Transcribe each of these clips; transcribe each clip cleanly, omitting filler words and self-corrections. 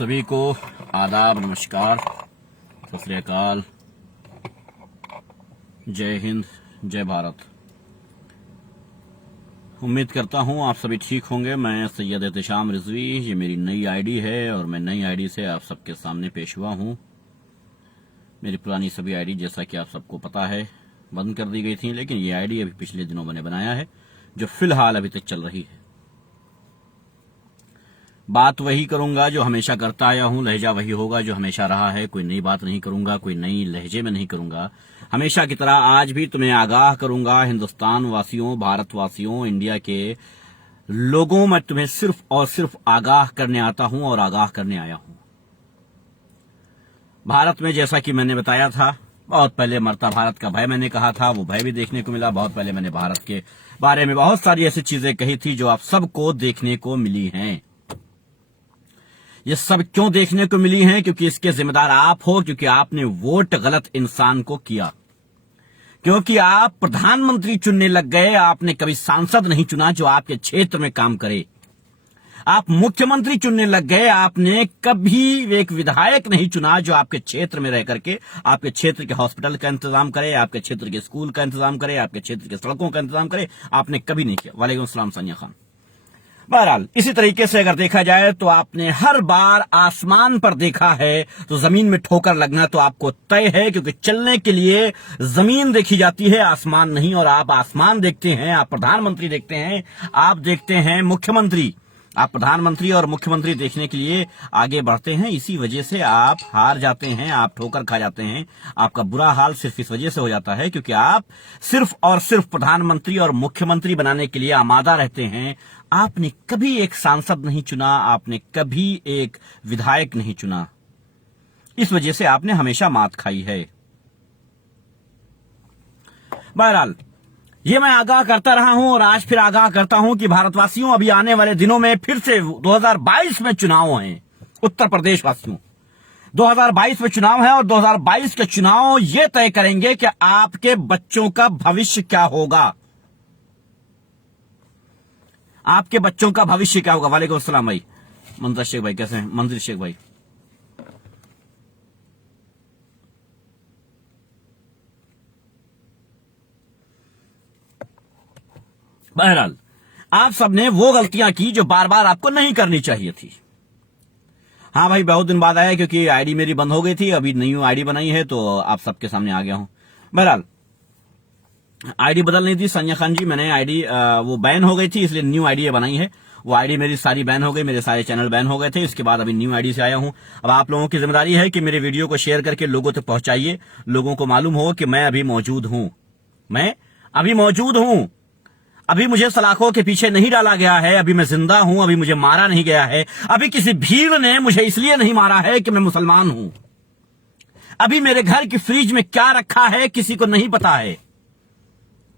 सभी को आदाब, नमस्कार, सत श्री अकाल, जय हिंद, जय भारत। उम्मीद करता हूं आप सभी ठीक होंगे। मैं सैयद एहतेशाम रिजवी, ये मेरी नई आईडी है और मैं नई आईडी से आप सबके सामने पेश हुआ हूं। मेरी पुरानी सभी आईडी, जैसा कि आप सबको पता है, बंद कर दी गई थी, लेकिन ये आईडी अभी पिछले दिनों मैंने बनाया है, जो फिलहाल अभी तक चल रही है। बात वही करूंगा जो हमेशा करता आया हूं, लहजा वही होगा जो हमेशा रहा है। कोई नई बात नहीं करूंगा, कोई नई लहजे में नहीं करूंगा। हमेशा की तरह आज भी तुम्हें आगाह करूंगा, हिंदुस्तान वासियों, भारतवासियों, इंडिया के लोगों। मैं तुम्हें सिर्फ और सिर्फ आगाह करने आता हूं और आगाह करने आया हूं। भारत में, जैसा कि मैंने बताया था, बहुत पहले मरता भारत का भय मैंने कहा था, वो भय भी देखने को मिला। बहुत पहले मैंने भारत के बारे में बहुत सारी ऐसी चीजें कही थी जो आप सबको देखने को मिली हैं। ये सब क्यों देखने को मिली हैं? क्योंकि इसके जिम्मेदार आप हो, क्योंकि आपने वोट गलत इंसान को किया, क्योंकि आप प्रधानमंत्री चुनने लग गए। आपने कभी सांसद नहीं चुना जो आपके क्षेत्र में काम करे। आप मुख्यमंत्री चुनने लग गए। आपने कभी एक विधायक नहीं चुना जो आपके क्षेत्र में रह करके आपके क्षेत्र के हॉस्पिटल का इंतजाम करे, आपके क्षेत्र के स्कूल का इंतजाम करे, आपके क्षेत्र के सड़कों का इंतजाम करे। आपने कभी नहीं किया। वालेकुम सलाम सानिया खान। बहरहाल, इसी तरीके से अगर देखा जाए तो आपने हर बार आसमान पर देखा है तो जमीन में ठोकर लगना तो आपको तय है, क्योंकि चलने के लिए जमीन देखी जाती है, आसमान नहीं। और आप आसमान देखते हैं, आप प्रधानमंत्री देखते हैं, आप देखते हैं मुख्यमंत्री। आप प्रधानमंत्री और मुख्यमंत्री देखने के लिए आगे बढ़ते हैं, इसी वजह से आप हार जाते हैं, आप ठोकर खा जाते हैं। आपका बुरा हाल सिर्फ इस वजह से हो जाता है क्योंकि आप सिर्फ और सिर्फ प्रधानमंत्री और मुख्यमंत्री बनाने के लिए आमादा रहते हैं। आपने कभी एक सांसद नहीं चुना, आपने कभी एक विधायक नहीं चुना। इस वजह से आपने हमेशा मात खाई है। बहरहाल, ये मैं आगाह करता रहा हूं और आज फिर आगाह करता हूं कि भारतवासियों, अभी आने वाले दिनों में फिर से 2022 में चुनाव हैं। उत्तर प्रदेश वासियों, 2022 में चुनाव है और 2022 के चुनाव ये तय करेंगे कि आपके बच्चों का भविष्य क्या होगा। आपके बच्चों का भविष्य क्या होगा। वालेकुम अस्सलाम भाई, मंजर शेख भाई, कैसे हैं? मंजर शेख भाई, बहरहाल, आप सबने वो गलतियां की जो बार बार आपको नहीं करनी चाहिए थी। हाँ भाई, बहुत दिन बाद आया क्योंकि आईडी मेरी बंद हो गई थी, अभी न्यू आईडी बनाई है तो आप सबके सामने आ गया हूं। बहरहाल, आईडी बदल नहीं थी सानिया खान जी, मैंने आईडी वो बैन हो गई थी, इसलिए न्यू आईडी बनाई है। वो आईडी मेरी सारी बैन हो गई, मेरे सारे चैनल बैन हो गए थे। इसके बाद अभी न्यू आईडी से आया हूं। अब आप लोगों की जिम्मेदारी है कि मेरे वीडियो को शेयर करके लोगों तक पहुंचाइए, लोगों को मालूम हो कि मैं अभी मौजूद हूं। मैं अभी मौजूद हूं, अभी मुझे सलाखों के पीछे नहीं डाला गया है, अभी मैं जिंदा हूं, अभी मुझे मारा नहीं गया है, अभी किसी भीड़ ने मुझे इसलिए नहीं मारा है कि मैं मुसलमान हूं। अभी मेरे घर की फ्रिज में क्या रखा है किसी को नहीं पता है।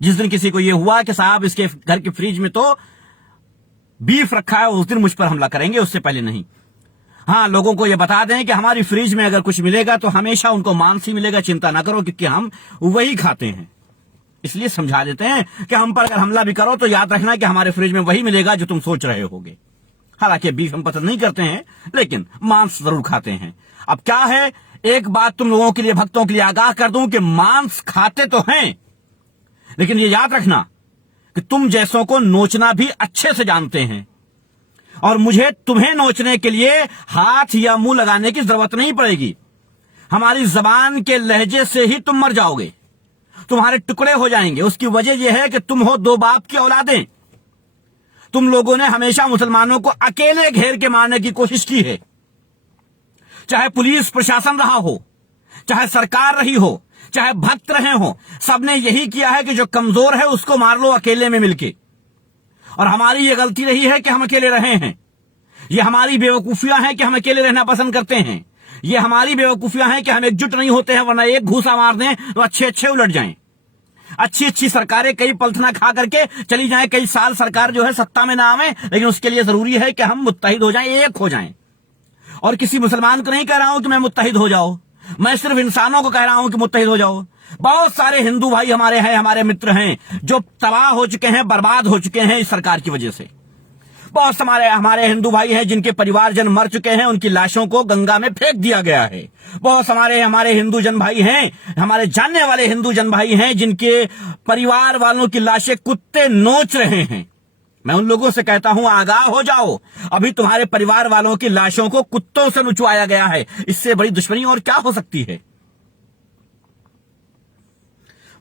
जिस दिन किसी को यह हुआ कि साहब इसके घर की फ्रिज में तो बीफ रखा है, उस दिन मुझ पर हमला करेंगे, उससे पहले नहीं। हाँ, लोगों को यह बता दें कि हमारी फ्रिज में अगर कुछ मिलेगा तो हमेशा उनको मांस ही मिलेगा, चिंता ना करो, क्योंकि हम वही खाते हैं। इसलिए समझा देते हैं कि हम पर अगर हमला भी करो तो याद रखना कि हमारे फ्रिज में वही मिलेगा जो तुम सोच रहे होगे। हालांकि बीफ हम पसंद नहीं करते हैं, लेकिन मांस जरूर खाते हैं। अब क्या है, एक बात तुम लोगों के लिए, भक्तों के लिए आगाह कर दूं कि मांस खाते तो हैं, लेकिन ये याद रखना कि तुम जैसों को नोचना भी अच्छे से जानते हैं, और मुझे तुम्हें नोचने के लिए हाथ या मुंह लगाने की जरूरत नहीं पड़ेगी। हमारी जबान के लहजे से ही तुम मर जाओगे, तुम्हारे टुकड़े हो जाएंगे। उसकी वजह यह है कि तुम हो दो बाप की औलादें। तुम लोगों ने हमेशा मुसलमानों को अकेले घेर के मारने की कोशिश की है, चाहे पुलिस प्रशासन रहा हो, चाहे सरकार रही हो, चाहे भक्त रहे हो, सबने यही किया है कि जो कमजोर है उसको मार लो अकेले में मिलके। और हमारी ये गलती रही है कि हम अकेले रहे हैं। ये हमारी बेवकूफियां हैं कि हम अकेले रहना पसंद करते हैं। ये हमारी बेवकूफियां हैं कि हम एकजुट नहीं होते हैं, वरना एक घूसा मार दें तो अच्छे अच्छे उलट जाएं। अच्छी अच्छी सरकारें कई पलथना खा करके चली जाएं, कई साल सरकार जो है सत्ता में ना आवे, लेकिन उसके लिए जरूरी है कि हम मुत्तहिद हो जाएं, एक हो जाएं। और किसी मुसलमान को नहीं कह रहा हूं कि मैं मुत्तहिद हो जाओ, मैं सिर्फ इंसानों को कह रहा हूं कि मुत्तहिद हो जाओ। बहुत सारे हिंदू भाई हमारे हैं, हमारे मित्र हैं जो तबाह हो चुके हैं, बर्बाद हो चुके हैं इस सरकार की वजह से। बहुत हमारे हिंदू भाई हैं जिनके परिवारजन मर चुके हैं, उनकी लाशों को गंगा में फेंक दिया गया है। बहुत हमारे हिंदू जन भाई हैं, हमारे जानने वाले हिंदू जन भाई हैं जिनके परिवार वालों की लाशें कुत्ते नोच रहे हैं। मैं उन लोगों से कहता हूं, आगाह हो जाओ, अभी तुम्हारे परिवार वालों की लाशों को कुत्तों से नुचवाया गया है। इससे बड़ी दुश्मनी और क्या हो सकती है।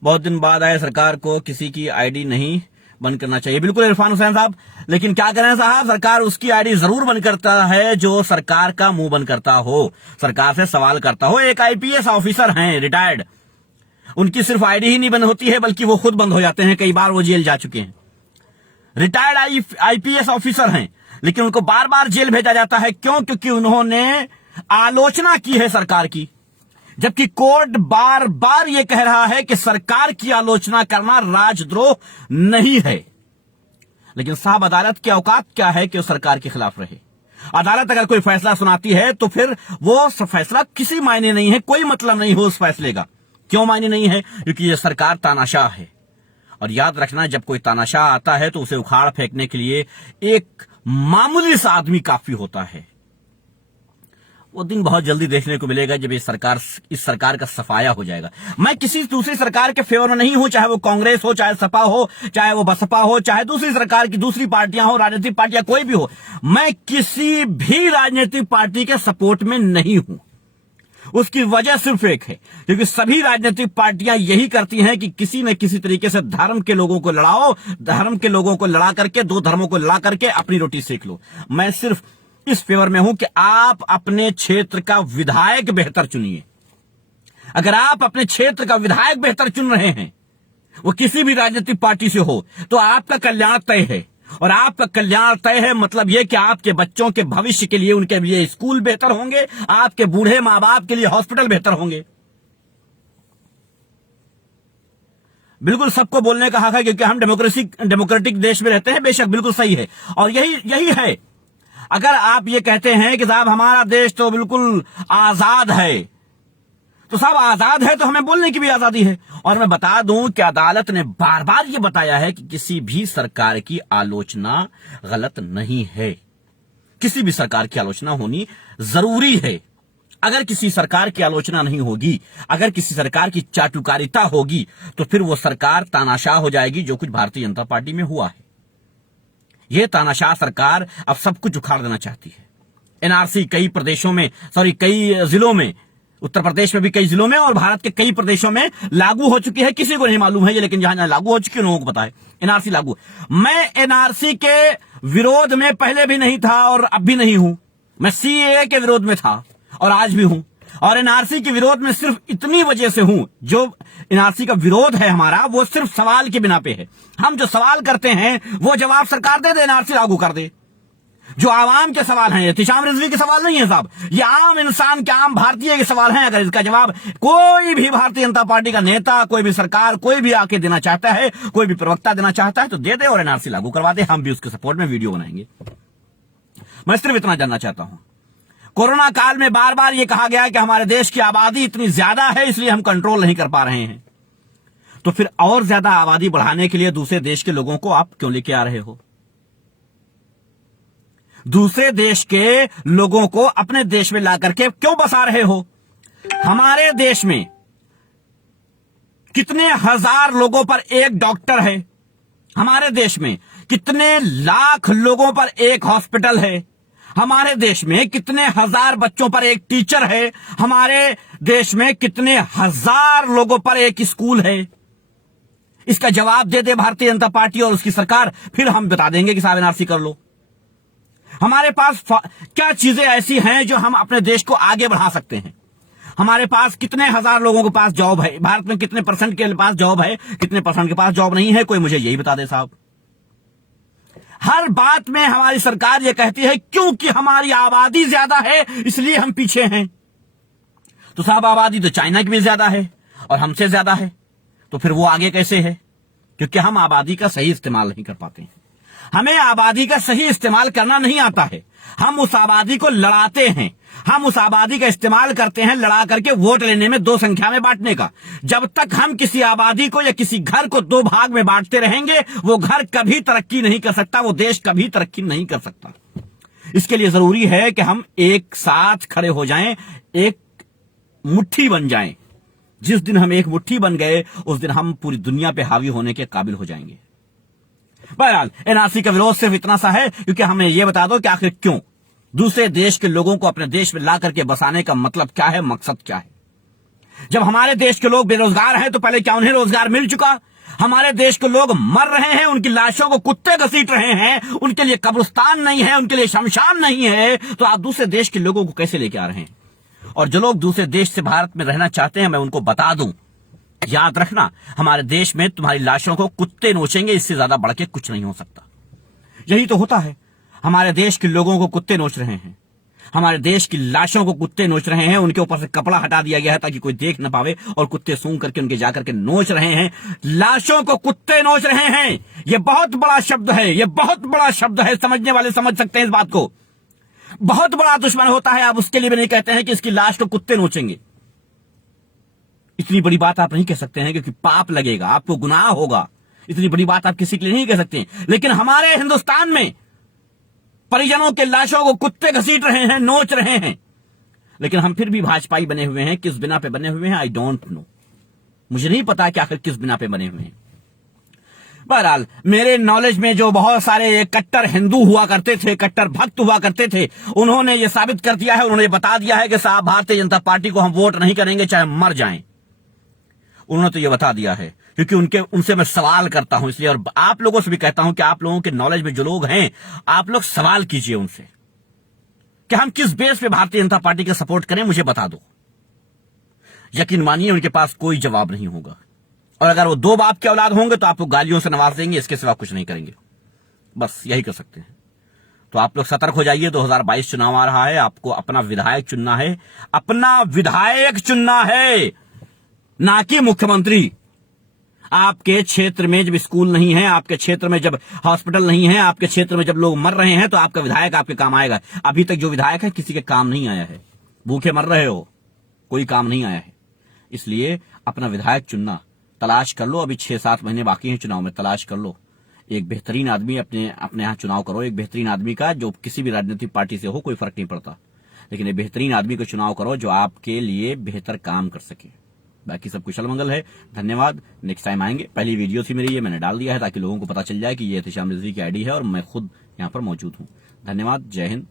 बहुत दिन बाद आए, सरकार को किसी की आईडी नहीं बंद करना चाहिए। बिल्कुल इरफान हुसैन साहब, लेकिन क्या करें साहब, सरकार उसकी आईडी जरूर बंद करता है जो सरकार का मुंह बंद करता हो, सरकार से सवाल करता हो। एक आईपीएस ऑफिसर हैं रिटायर्ड, उनकी सिर्फ आईडी ही नहीं बंद होती है बल्कि वो खुद बंद हो जाते हैं। कई बार वो जेल जा चुके हैं। रिटायर्ड आईपीएस ऑफिसर हैं, लेकिन उनको बार बार जेल भेजा जाता है। क्यों? क्योंकि उन्होंने आलोचना की है सरकार की, जबकि कोर्ट बार बार यह कह रहा है कि सरकार की आलोचना करना राजद्रोह नहीं है। लेकिन साहब, अदालत की औकात क्या है कि वो सरकार के खिलाफ रहे। अदालत अगर कोई फैसला सुनाती है तो फिर वो फैसला किसी मायने नहीं है, कोई मतलब नहीं हो उस फैसले का। क्यों मायने नहीं है? क्योंकि ये सरकार तानाशाह है। और याद रखना, जब कोई तानाशाह आता है तो उसे उखाड़ फेंकने के लिए एक मामूली सा आदमी काफी होता है। वो दिन बहुत जल्दी देखने को मिलेगा जब इस सरकार का सफाया हो जाएगा। मैं किसी दूसरी सरकार के फेवर में नहीं हूं, चाहे वो कांग्रेस हो, चाहे सपा हो, चाहे वो बसपा हो, चाहे दूसरी सरकार की दूसरी पार्टियां हो, राजनीतिक पार्टियां कोई भी हो। मैं किसी भी राजनीतिक पार्टी के सपोर्ट में नहीं हूं। उसकी वजह सिर्फ एक है, क्योंकि सभी राजनीतिक पार्टियां यही करती हैं कि किसी न किसी तरीके से धर्म के लोगों को लड़ाओ, धर्म के लोगों को लड़ा करके, दो धर्मों को लड़ा करके अपनी रोटी सेक लो। मैं सिर्फ इस फेवर में हूं कि आप अपने क्षेत्र का विधायक बेहतर चुनिए। अगर आप अपने क्षेत्र का विधायक बेहतर चुन रहे हैं, वो किसी भी राजनीतिक पार्टी से हो, तो आपका कल्याण तय है। और आपका कल्याण तय है मतलब यह कि आपके बच्चों के भविष्य के लिए उनके लिए स्कूल बेहतर होंगे, आपके बूढ़े मां बाप के लिए हॉस्पिटल बेहतर होंगे। बिल्कुल सबको बोलने का हक है, क्योंकि हम डेमोक्रेटिक देश में रहते हैं। बेशक बिल्कुल सही है, और यही है। अगर आप ये कहते हैं कि साहब हमारा देश तो बिल्कुल आजाद है, तो साहब आजाद है तो हमें बोलने की भी आजादी है। और मैं बता दूं कि अदालत ने बार बार यह बताया है कि किसी भी सरकार की आलोचना गलत नहीं है। किसी भी सरकार की आलोचना होनी जरूरी है। अगर किसी सरकार की आलोचना नहीं होगी, अगर किसी सरकार की चाटुकारिता होगी, तो फिर वो सरकार तानाशाह हो जाएगी, जो कुछ भारतीय जनता पार्टी में हुआ है। यह तानाशाह सरकार अब सब कुछ उखाड़ देना चाहती है। एनआरसी कई जिलों में, उत्तर प्रदेश में भी कई जिलों में और भारत के कई प्रदेशों में लागू हो चुकी है। किसी को नहीं मालूम है ये, लेकिन जहां लागू हो चुकी है लोगों को पता है। एनआरसी लागू, मैं एनआरसी के विरोध में पहले भी नहीं था और अब भी नहीं हूं। मैं सीएए के विरोध में था और आज भी हूं। और एनआरसी के विरोध में सिर्फ इतनी वजह से हूं, जो एनआरसी का विरोध है हमारा, वो सिर्फ सवाल के बिना पे है। हम जो सवाल करते हैं वो जवाब सरकार दे, एनआरसी लागू कर दे। जो आवाम के सवाल हैं, एहतिशाम रिजवी के सवाल नहीं है साहब, ये आम इंसान के, आम भारतीय के सवाल हैं। अगर इसका जवाब कोई भी भारतीय जनता पार्टी का नेता, कोई भी सरकार, कोई भी आके देना चाहता है, कोई भी प्रवक्ता देना चाहता है, तो दे दे और एनआरसी लागू करवा दे। हम भी उसके सपोर्ट में वीडियो बनाएंगे। मैं सिर्फ इतना जानना चाहता हूं, कोरोना काल में बार बार यह कहा गया कि हमारे देश की आबादी इतनी ज्यादा है इसलिए हम कंट्रोल नहीं कर पा रहे हैं। तो फिर और ज्यादा आबादी बढ़ाने के लिए दूसरे देश के लोगों को आप क्यों लेके आ रहे हो? दूसरे देश के लोगों को अपने देश में ला करके क्यों बसा रहे हो? हमारे देश में कितने हजार लोगों पर एक डॉक्टर है? हमारे देश में कितने लाख लोगों पर एक हॉस्पिटल है? हमारे देश में कितने हजार बच्चों पर एक टीचर है? हमारे देश में कितने हजार लोगों पर एक स्कूल है? इसका जवाब दे दे भारतीय जनता पार्टी और उसकी सरकार, फिर हम बता देंगे कि साहब एनआरसी कर लो। हमारे पास क्या चीजें ऐसी हैं जो हम अपने देश को आगे बढ़ा सकते हैं? हमारे पास कितने हजार लोगों के पास जॉब है? भारत में कितने परसेंट के पास जॉब है, कितने परसेंट के पास जॉब नहीं है? कोई मुझे यही बता दे साहब। हर बात में हमारी सरकार यह कहती है क्योंकि हमारी आबादी ज्यादा है इसलिए हम पीछे हैं। तो साहब आबादी तो चाइना की भी ज्यादा है और हमसे ज्यादा है, तो फिर वो आगे कैसे है? क्योंकि हम आबादी का सही इस्तेमाल नहीं कर पाते हैं। हमें आबादी का सही इस्तेमाल करना नहीं आता है। हम उस आबादी को लड़ाते हैं। हम उस आबादी का इस्तेमाल करते हैं लड़ा करके वोट लेने में, दो संख्या में बांटने का। जब तक हम किसी आबादी को या किसी घर को दो भाग में बांटते रहेंगे, वो घर कभी तरक्की नहीं कर सकता, वो देश कभी तरक्की नहीं कर सकता। इसके लिए जरूरी है कि हम एक साथ खड़े हो जाएं, एक मुट्ठी बन जाएं। जिस दिन हम एक मुट्ठी बन गए, उस दिन हम पूरी दुनिया पे हावी होने के काबिल हो जाएंगे। बहरहाल एनआरसी का विरोध सिर्फ इतना सा है क्योंकि हमें यह बता दो कि आखिर क्यों दूसरे देश के लोगों को अपने देश में ला करके बसाने का मतलब क्या है, मकसद क्या है। जब हमारे देश के लोग बेरोजगार हैं तो पहले क्या उन्हें रोजगार मिल चुका? हमारे देश के लोग मर रहे हैं, उनकी लाशों को कुत्ते घसीट रहे हैं, उनके लिए कब्रिस्तान नहीं है, उनके लिए शमशान नहीं है, तो आप दूसरे देश के लोगों को कैसे लेके आ रहे हैं? और जो लोग दूसरे देश से भारत में रहना चाहते हैं, मैं उनको बता दूं, याद रखना, हमारे देश में तुम्हारी लाशों को कुत्ते नोचेंगे, इससे ज्यादा बढ़ के कुछ नहीं हो सकता। यही तो होता है, हमारे देश के लोगों को कुत्ते नोच रहे हैं, हमारे देश की लाशों को कुत्ते नोच रहे हैं, उनके ऊपर से कपड़ा हटा दिया गया है ताकि कोई देख न पावे, और कुत्ते सूंघ करके उनके जाकर के नोच रहे हैं, लाशों को कुत्ते नोच रहे हैं। यह बहुत बड़ा शब्द है, यह बहुत बड़ा शब्द है, समझने वाले समझ सकते हैं इस बात को। बहुत बड़ा दुश्मन होता है, आप उसके लिए भी नहीं कहते हैं कि इसकी लाश को कुत्ते नोचेंगे। इतनी बड़ी बात आप नहीं कह सकते हैं क्योंकि पाप लगेगा, आपको गुनाह होगा। इतनी बड़ी बात आप किसी के लिए नहीं कह सकते, लेकिन हमारे हिंदुस्तान में परिजनों के लाशों को कुत्ते घसीट रहे हैं, नोच रहे हैं। लेकिन हम फिर भी भाजपाई बने हुए हैं। किस बिना पे बने हुए हैं, आई डोंट नो, मुझे नहीं पता कि आखिर किस बिना पे बने हुए हैं। बहरहाल मेरे नॉलेज में जो बहुत सारे कट्टर हिंदू हुआ करते थे, कट्टर भक्त हुआ करते थे, उन्होंने ये साबित कर दिया है, उन्होंने बता दिया है कि साहब भारतीय जनता पार्टी को हम वोट नहीं करेंगे चाहे मर जाएं। उन्होंने तो ये बता दिया है क्योंकि उनसे मैं सवाल करता हूं, इसलिए। और आप लोगों से भी कहता हूं कि आप लोगों के नॉलेज में जो लोग हैं, आप लोग सवाल कीजिए उनसे कि हम किस बेस पे भारतीय जनता पार्टी का सपोर्ट करें, मुझे बता दो। यकीन मानिए उनके पास कोई जवाब नहीं होगा, और अगर वो दो बाप के औलाद होंगे तो आपको गालियों से नवाज देंगे, इसके सिवा कुछ नहीं करेंगे। बस यही कर सकते हैं। तो आप लोग सतर्क हो जाइए, 2022 चुनाव आ रहा है, आपको अपना विधायक चुनना है, अपना विधायक चुनना है, ना कि मुख्यमंत्री। आपके क्षेत्र में जब स्कूल नहीं है, आपके क्षेत्र में जब हॉस्पिटल नहीं है, आपके क्षेत्र में जब लोग मर रहे हैं, तो आपका विधायक आपके काम आएगा। अभी तक जो विधायक है किसी के काम नहीं आया है, भूखे मर रहे हो, कोई काम नहीं आया है। इसलिए अपना विधायक चुनना तलाश कर लो, अभी 6-7 महीने बाकी हैं चुनाव में, तलाश कर लो एक बेहतरीन आदमी, अपने यहाँ चुनाव करो एक बेहतरीन आदमी का, जो किसी भी राजनीतिक पार्टी से हो, कोई फर्क नहीं पड़ता, लेकिन एक बेहतरीन आदमी को चुनाव करो जो आपके लिए बेहतर काम कर सके। बाकी सब कुशल मंगल है, धन्यवाद। नेक्स्ट टाइम आएंगे। पहली वीडियो थी मेरी, ये मैंने डाल दिया है ताकि लोगों को पता चल जाए कि ये एहतिशाम रिजवी की आईडी है और मैं खुद यहाँ पर मौजूद हूँ। धन्यवाद, जय हिंद।